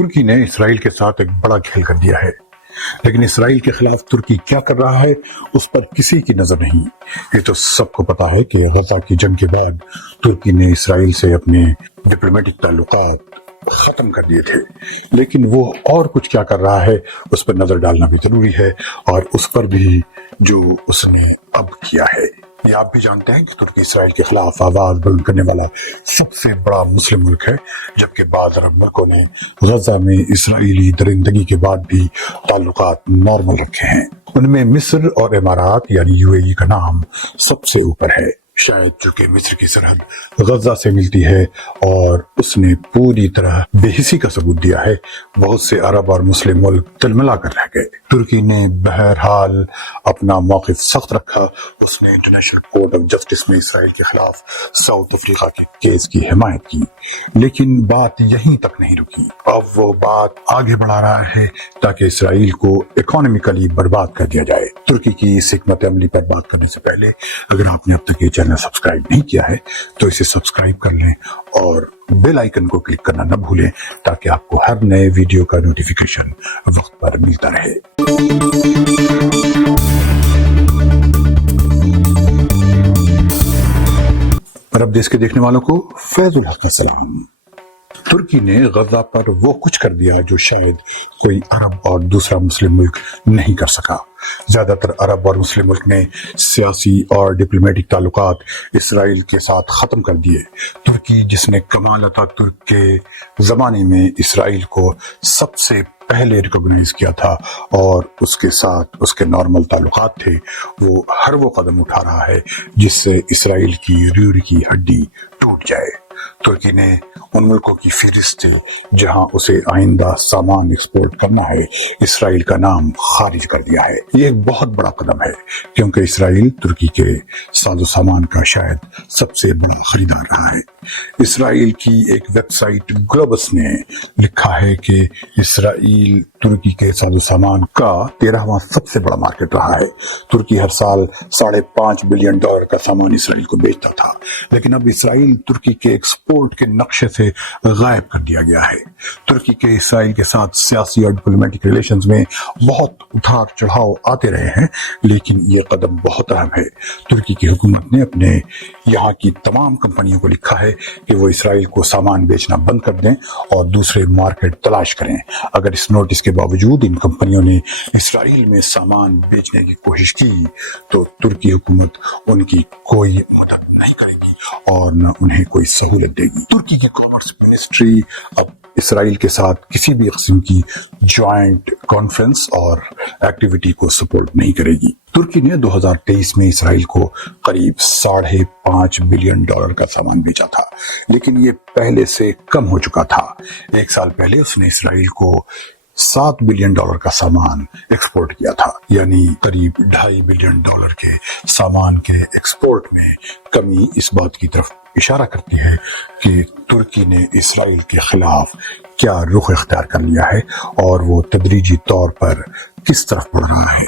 ترکی نے اسرائیل کے ساتھ ایک بڑا کھیل کر دیا ہے، لیکن اسرائیل کے خلاف ترکی کیا کر رہا ہے اس پر کسی کی نظر نہیں۔ یہ تو سب کو پتا ہے کہ غزہ کی جنگ کے بعد ترکی نے اسرائیل سے اپنے ڈپلومیٹک تعلقات ختم کر دیے تھے، لیکن وہ اور کچھ کیا کر رہا ہے اس پر نظر ڈالنا بھی ضروری ہے، اور اس پر بھی جو اس نے اب کیا ہے۔ یہ آپ بھی جانتے ہیں کہ ترکی اسرائیل کے خلاف آواز بلند کرنے والا سب سے بڑا مسلم ملک ہے، جبکہ بعض عرب ملکوں نے غزہ میں اسرائیلی درندگی کے بعد بھی تعلقات نارمل رکھے ہیں۔ ان میں مصر اور امارات یعنی UAE کا نام سب سے اوپر ہے، شاید چونکہ مصر کی سرحد غزہ سے ملتی ہے اور اس نے پوری طرح بے حسی کا ثبوت دیا ہے۔ بہت سے عرب اور مسلم ملک تلملا کر رہ گئے۔ ترکی نے بہرحال اپنا موقف سخت رکھا، اس نے انٹرنیشنل کورٹ آف جسٹس میں اسرائیل کے خلاف ساؤتھ افریقہ کے کیس کی حمایت کی، لیکن بات یہیں تک نہیں رکی۔ اب وہ بات آگے بڑھا رہا ہے تاکہ اسرائیل کو اکانومیکلی برباد کر دیا جائے۔ ترکی کی اس حکمت عملی پر بات کرنے سے پہلے اگر آپ نے اب تک یہ چینل سبسکرائب نہیں کیا ہے تو اسے سبسکرائب کر لیں اور بیل آئیکن کو کلک کرنا نہ بھولیں تاکہ آپ کو ہر نئے ویڈیو کا نوٹیفیکیشن وقت پر ملتا رہے۔ عرب دیش کے دیکھنے والوں کو فیض الحق کا سلام۔ ترکی نے غزہ پر وہ کچھ کر دیا جو شاید کوئی عرب اور دوسرا مسلم ملک نہیں کر سکا۔ زیادہ تر عرب اور مسلم ملک نے سیاسی اور ڈپلومیٹک تعلقات اسرائیل کے ساتھ ختم کر دیے۔ ترکی جس نے کمال اتاتürk ترک کے زمانے میں اسرائیل کو سب سے پہلے ریکگنائز کیا تھا اور اس کے ساتھ اس کے نارمل تعلقات تھے، وہ ہر وہ قدم اٹھا رہا ہے جس سے اسرائیل کی ریڑھ کی ہڈی ٹوٹ جائے۔ ترکی نے ان ملکوں کی فہرست سے جہاں اسے آئندہ سامان ایکسپورٹ کرنا ہے اسرائیل کا نام خارج کر دیا ہے۔ یہ ایک بہت بڑا قدم ہے کیونکہ اسرائیل ترکی کے ساز و سامان کا شاید سب سے بڑا خریدار رہا ہے۔ اسرائیل کی ایک ویب سائٹ گلوبس نے لکھا ہے کہ اسرائیل ترکی کے ساز و سامان کا 13واں سب سے بڑا مارکیٹ رہا ہے۔ ترکی ہر سال $5.5 بلین کا سامان اسرائیل کو بیچتا تھا، لیکن اب اسرائیل ترکی کے ایکسپورٹ کے نقشے سے غائب کر دیا گیا ہے۔ ترکی کے اسرائیل کے ساتھ سیاسی اور ڈپلومیٹک ریلیشنز میں بہت اتار چڑھاؤ آتے رہے ہیں، لیکن یہ قدم بہت اہم ہے۔ ترکی کی حکومت نے اپنے یہاں کی تمام کمپنیوں کو لکھا ہے کہ وہ اسرائیل کو سامان بیچنا بند کر دیں اور دوسرے مارکیٹ تلاش کریں۔ اگر اس نوٹس کے باوجود ان کمپنیوں نے اسرائیل میں سامان بیچنے کی کوشش کی تو ترکی حکومت ان کی کوئی مدد نہیں کرے گی اور نہ انہیں کوئی سہولت دے گی۔ ترکی کی کامرس منسٹری اب اسرائیل کے ساتھ کسی بھی قسم کی جوائنٹ کانفرنس اور ایکٹیویٹی کو سپورٹ نہیں کرے گی۔ ترکی نے 2023 میں اسرائیل کو قریب $5.5 بلین کا سامان بیچا تھا، لیکن یہ پہلے سے کم ہو چکا تھا۔ ایک سال پہلے اس نے اسرائیل کو $7 بلین کا سامان ایکسپورٹ کیا تھا، یعنی قریب $2.5 بلین کے سامان کے ایکسپورٹ میں کمی اس بات کی طرف اشارہ کرتی ہے کہ ترکی نے اسرائیل کے خلاف کیا رخ اختیار کر لیا ہے اور وہ تدریجی طور پر کس طرف بڑھ رہا ہے۔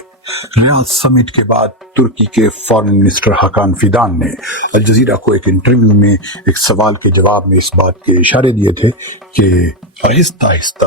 ریاض سمٹ کے بعد ترکی کے فارن منسٹر حکان فیدان نے الجزیرہ کو ایک انٹرویو میں ایک سوال کے جواب میں اس بات کے اشارے دیے تھے کہ آہستہ آہستہ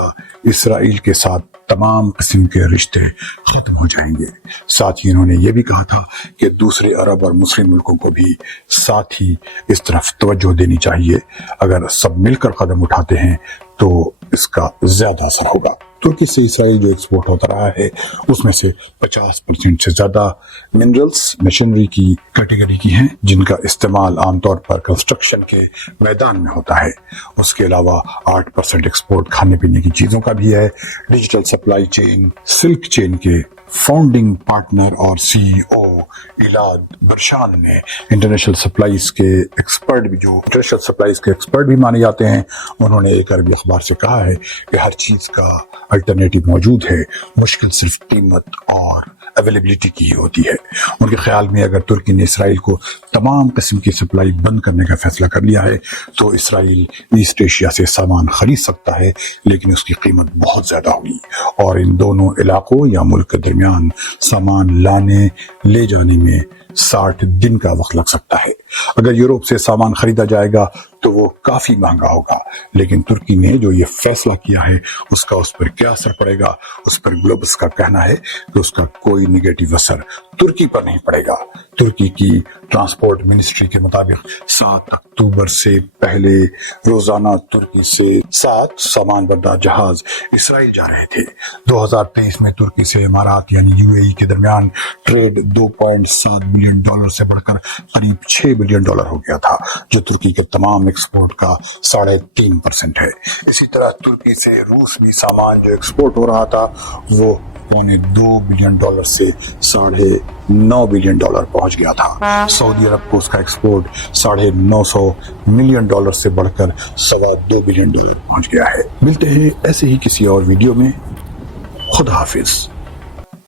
اسرائیل کے ساتھ تمام قسم کے رشتے ختم ہو جائیں گے۔ ساتھ ہی انہوں نے یہ بھی کہا تھا کہ دوسرے عرب اور مسلم ملکوں کو بھی ساتھ ہی اس طرف توجہ دینی چاہیے۔ اگر سب مل کر قدم اٹھاتے ہیں تو اس کا زیادہ اثر ہوگا۔ ترکی سے اسرائیل جو ایکسپورٹ ہوتا رہا ہے اس میں سے 50% سے زیادہ منرلز مشینری کی کیٹیگری کی ہیں، جن کا استعمال عام طور پر کنسٹرکشن کے میدان میں ہوتا ہے۔ اس کے علاوہ 8% ایکسپورٹ کھانے پینے کی چیزوں کا بھی ہے۔ ڈیجیٹل سپلائی چین سلک چین کے فاؤنڈنگ پارٹنر اور CEO ایلاد برشان نے انٹرنیشنل سپلائیز کے ایکسپرٹ بھی مانے جاتے ہیں، انہوں نے ایک عربی اخبار سے کہا ہے کہ ہر چیز کا الٹرنیٹو موجود ہے، مشکل صرف قیمت اور اویلیبلٹی کی ہوتی ہے۔ ان کے خیال میں اگر ترکی نے اسرائیل کو تمام قسم کی سپلائی بند کرنے کا فیصلہ کر لیا ہے تو اسرائیل ایسٹ ایشیا سے سامان خرید سکتا ہے، لیکن اس کی قیمت بہت زیادہ ہوگی اور ان دونوں علاقوں یا ملک کے درمیان سامان لانے لے جانے میں 60 دن کا وقت لگ سکتا ہے۔ اگر یورپ سے سامان خریدا جائے گا تو وہ کافی مہنگا ہوگا، لیکن ترکی نے جو یہ فیصلہ کیا ہے اس کا اس پر کیا اثر پڑے گا، اس پر گلوبس کا کہنا ہے کہ اس کا کوئی نیگیٹو اثر ترکی پر نہیں پڑے گا۔ ترکی کی ٹرانسپورٹ منسٹری کے مطابق 7 اکتوبر سے پہلے روزانہ ترکی سے 7 سامان بردار جہاز اسرائیل جا رہے تھے۔ 2023 میں ترکی سے امارات یعنی UAE کے درمیان ٹریڈ $2.7 بلین سے بڑھ کر قریب $6 بلین ہو گیا تھا، جو ترکی کے تمام ایکسپورٹ کا 3.5% ہے۔ اسی طرح ترکی سے روس بھی سامان جو ایکسپورٹ ہو رہا تھا وہ $2 بلین سے $9.5 بلین پہنچ گیا تھا۔ سعودی عرب کو اس کا ایکسپورٹ $950 ملین سے بڑھ کر $2.25 بلین پہنچ گیا ہے۔ ملتے ہیں ایسے ہی کسی اور ویڈیو میں۔ خدا حافظ۔